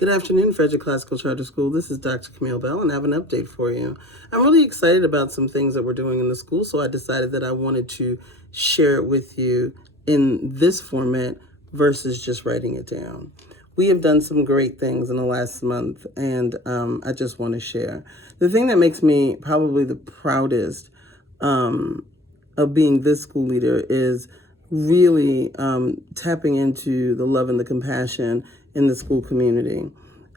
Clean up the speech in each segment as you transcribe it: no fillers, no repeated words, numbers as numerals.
Good afternoon, Frederick Classical Charter School. This is Dr. Camille Bell, and I have an update for you. I'm really excited about some things that we're doing in the school, so I decided that I wanted to share it with you in this format versus just writing it down. We have done some great things in the last month, and I just want to share. The thing that makes me probably the proudest of being this school leader is really tapping into the love and the compassion in the school community.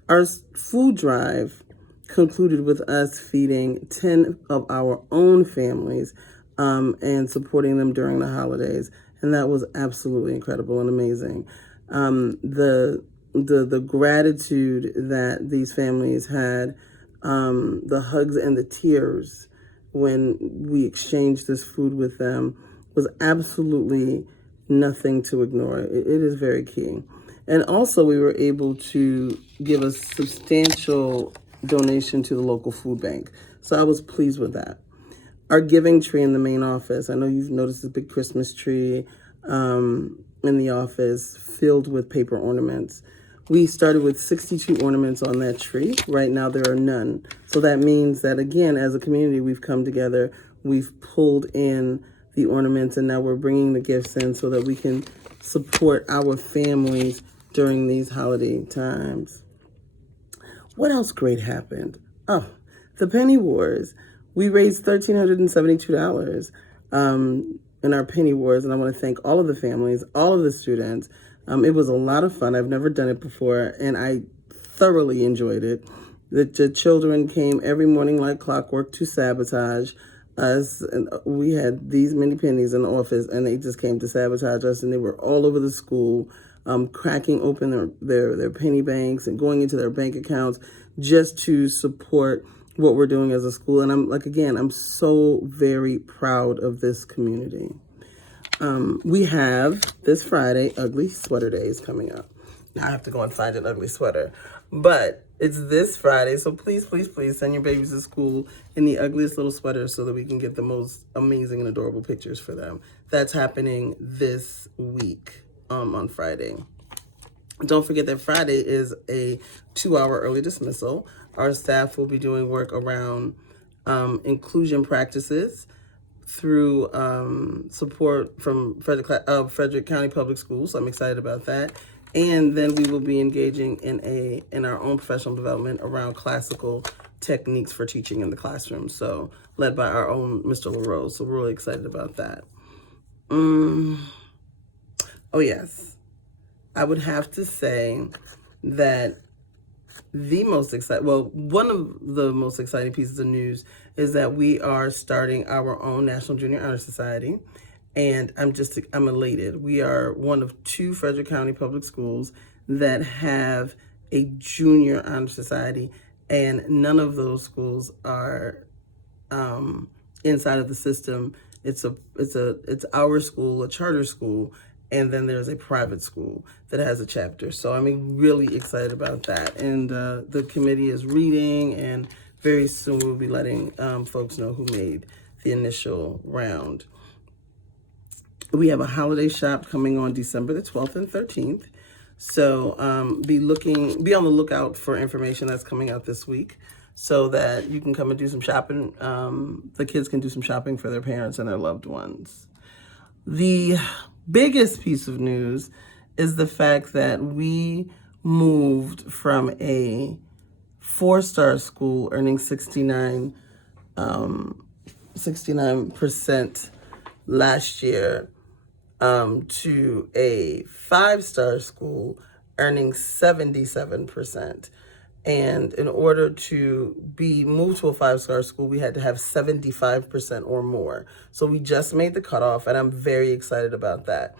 Our food drive concluded with us feeding 10 of our own families and supporting them during the holidays, and that was absolutely incredible and amazing. The gratitude that these families had, the hugs and the tears when we exchanged this food with them was absolutely nothing to ignore. It is very key. And also we were able to give a substantial donation to the local food bank. So I was pleased with that. Our giving tree in the main office, I know you've noticed this big Christmas tree in the office filled with paper ornaments. We started with 62 ornaments on that tree. Right now there are none. So that means that, again, as a community, we've come together, we've pulled in the ornaments, and now we're bringing the gifts in so that we can support our families during these holiday times. What else great happened? Oh, the Penny Wars. We raised $1,372 in our Penny Wars, and I want to thank all of the families, all of the students. It was a lot of fun. I've never done it before, and I thoroughly enjoyed it. The children came every morning like clockwork to sabotage us, and we had these many pennies in the office, and they just came to sabotage us, and they were all over the school, cracking open their penny banks and going into their bank accounts just to support what we're doing as a school. And I'm so very proud of this community. We have this Friday Ugly Sweater Days coming up. Now I have to go and find an ugly sweater, but it's this Friday, so please, please, please send your babies to school in the ugliest little sweaters so that we can get the most amazing and adorable pictures for them. That's happening this week on Friday. Don't forget that Friday is a 2-hour early dismissal. Our staff will be doing work around inclusion practices through support from Frederick County Public Schools. So I'm excited about that. And then we will be engaging in our own professional development around classical techniques for teaching in the classroom. So led by our own Mr. LaRose. So we're really excited about that. Oh yes, I would have to say that one of the most exciting pieces of news is that we are starting our own National Junior Honor Society. And I'm elated. We are one of 2 Frederick County Public Schools that have a Junior Honor Society, and none of those schools are inside of the system. It's our school, a charter school, and then there's a private school that has a chapter. So I'm really excited about that. And the committee is reading, and very soon we'll be letting folks know who made the initial round. We have a holiday shop coming on December the 12th and 13th. So be on the lookout for information that's coming out this week so that you can come and do some shopping. The kids can do some shopping for their parents and their loved ones. The biggest piece of news is the fact that we moved from a 4-star school earning 69% last year to a 5-star school earning 77%. And in order to be moved to a 5-star school, we had to have 75% or more. So we just made the cutoff, and I'm very excited about that.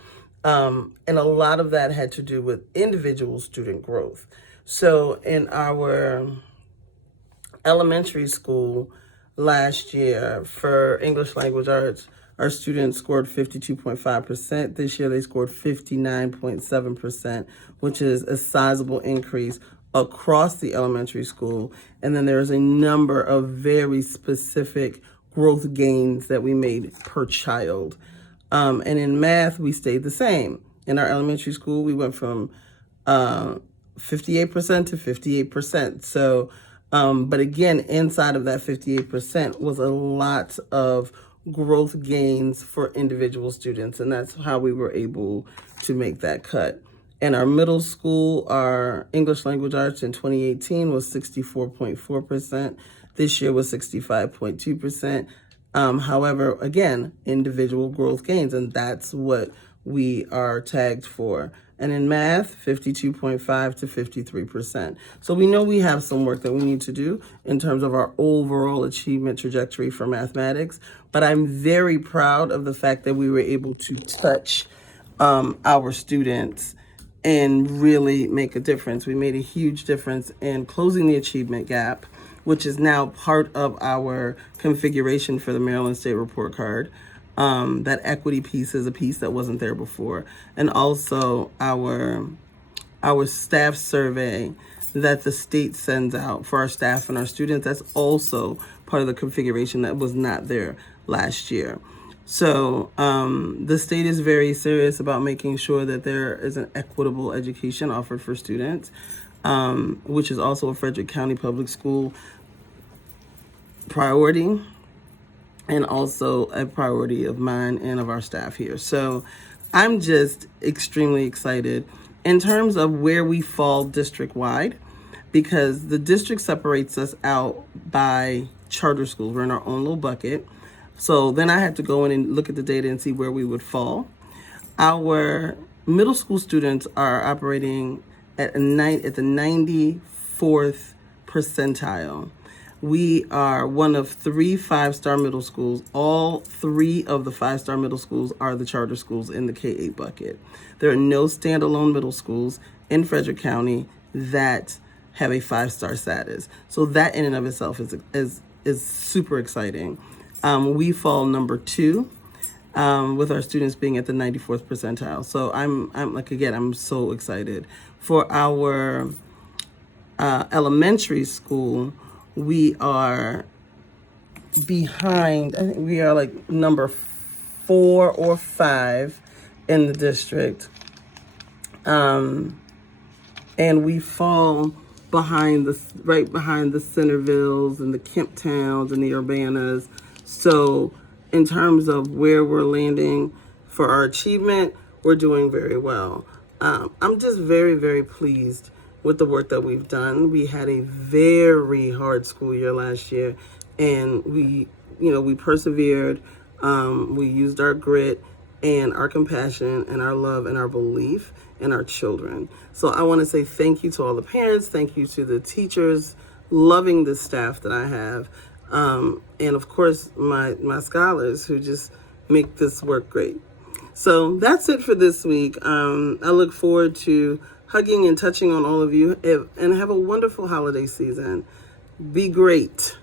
And a lot of that had to do with individual student growth. So in our elementary school last year for English language arts, our students scored 52.5%. This year they scored 59.7%, which is a sizable increase across the elementary school. And then there's a number of very specific growth gains that we made per child. And in math, we stayed the same. In our elementary school, we went from 58% to 58%. So, but again, inside of that 58% was a lot of growth gains for individual students, and that's how we were able to make that cut. And our middle school, our English language arts in 2018 was 64.4%. This year was 65.2%. However, again, individual growth gains, and that's what we are tagged for. And in math, 52.5 to 53%. So we know we have some work that we need to do in terms of our overall achievement trajectory for mathematics, but I'm very proud of the fact that we were able to touch our students and really make a difference. We made a huge difference in closing the achievement gap, which is now part of our configuration for the Maryland State Report Card. That equity piece is a piece that wasn't there before. And also our staff survey that the state sends out for our staff and our students, that's also part of the configuration that was not there last year. So the state is very serious about making sure that there is an equitable education offered for students, which is also a Frederick County Public School priority, and also a priority of mine and of our staff here. So I'm just extremely excited in terms of where we fall district-wide, because the district separates us out by charter schools. We're in our own little bucket. So then I had to go in and look at the data and see where we would fall. Our middle school students are operating at the 94th percentile. We are one of 3 5-star middle schools. All 3 of the 5-star middle schools are the charter schools in the K-8 bucket. There are no standalone middle schools in Frederick County that have a 5-star status. So that in and of itself is super exciting. We fall number 2 with our students being at the 94th percentile. So I'm so excited. For our elementary school, we are behind. I think we are like number 4 or 5 in the district. And we fall right behind the Centervilles and the Kemptowns and the Urbanas. So in terms of where we're landing for our achievement, we're doing very well. I'm just very, very pleased with the work that we've done. We had a very hard school year last year, and we persevered. We used our grit and our compassion and our love and our belief in our children. So I want to say thank you to all the parents. Thank you to the teachers, loving the staff that I have. And of course, my scholars who just make this work great. So that's it for this week. I look forward to hugging and touching on all of you, and have a wonderful holiday season. Be great,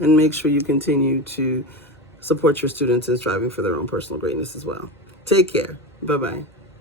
and make sure you continue to support your students in striving for their own personal greatness as well. Take care. Bye-bye.